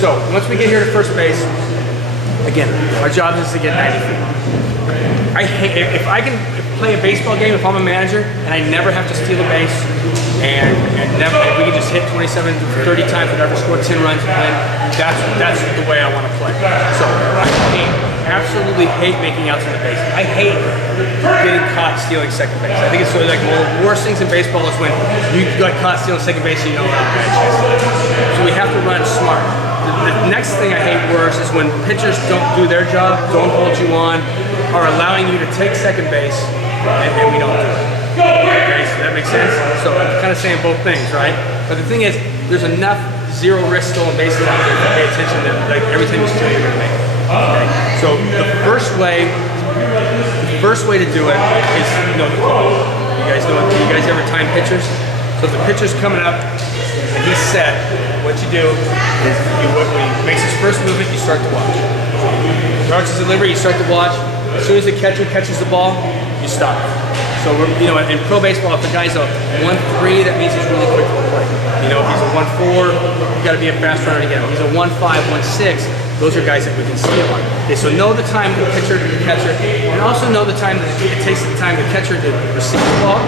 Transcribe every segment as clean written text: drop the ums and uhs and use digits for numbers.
So once we get here to first base, again, our job is to get 90 feet. I hate, if I can play a baseball game, if I'm a manager, and I never have to steal a base, and we can just hit 27, 30 times, whatever, score 10 runs, and that's the way I want to play. So I absolutely hate making outs on the base. I hate getting caught stealing second base. I think it's sort of like one of the worst things in baseball is when you got caught stealing second base and you don't have a bad chance. So we have to run smart. The next thing I hate worse is when pitchers don't do their job, don't hold you on, are allowing you to take second base, and we don't do it. Okay, so that makes sense? So I'm kind of saying both things, right? But the thing is, there's enough zero risk stolen bases out there to pay attention to like every time you steal, you're gonna make. Okay? So the first way to do it is, you guys ever time pitchers? So if the pitcher's coming up and he's set, what you do is when he makes his first movement, you start to watch. Starts his delivery, you start to watch. As soon as the catcher catches the ball, you stop. So in pro baseball, if the guy's a 1-3, that means he's really quick to the plate. If he's a 1-4, you got to be a fast runner to get him. If he's a 1-5, 1-6, those are guys that we can steal on. Okay, so know the time the pitcher to the catcher, and also know the time that it takes the time the catcher to receive the ball,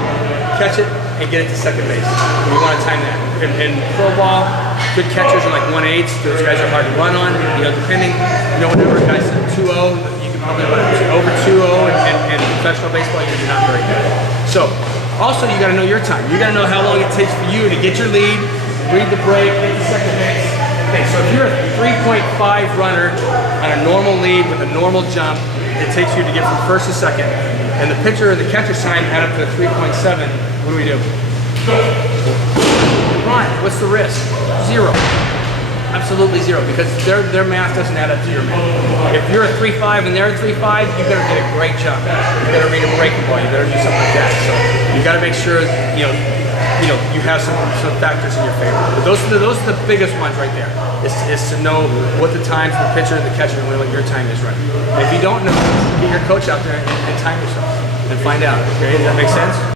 catch it, and get it to second base. We want to time that. In pro ball, good catchers are like 1/8. Those guys are hard to run on. Depending, whenever guys are 2-0, you can probably run over 2-0, and professional baseball, you're not very good. So, also you got to know your time. You got to know how long it takes for you to get your lead, read the break, get to second base. Okay, so if you're a 3.5 runner on a normal lead with a normal jump, it takes you to get from first to second, and the pitcher and the catcher's time add up to 3.7. What do we do? Run. What's the risk? Zero. Absolutely zero, because their math doesn't add up to your math. If you're a 3.5 and they're a 3.5, you better get a great jump. You better read a breaking ball. You better do something like that. So you got to make sure you have some factors in your favor. But those are the biggest ones right there. Is to know what the times the pitcher and the catcher and what your time is running. If you don't know, get your coach out there and time yourself and find out. Okay, does that make sense?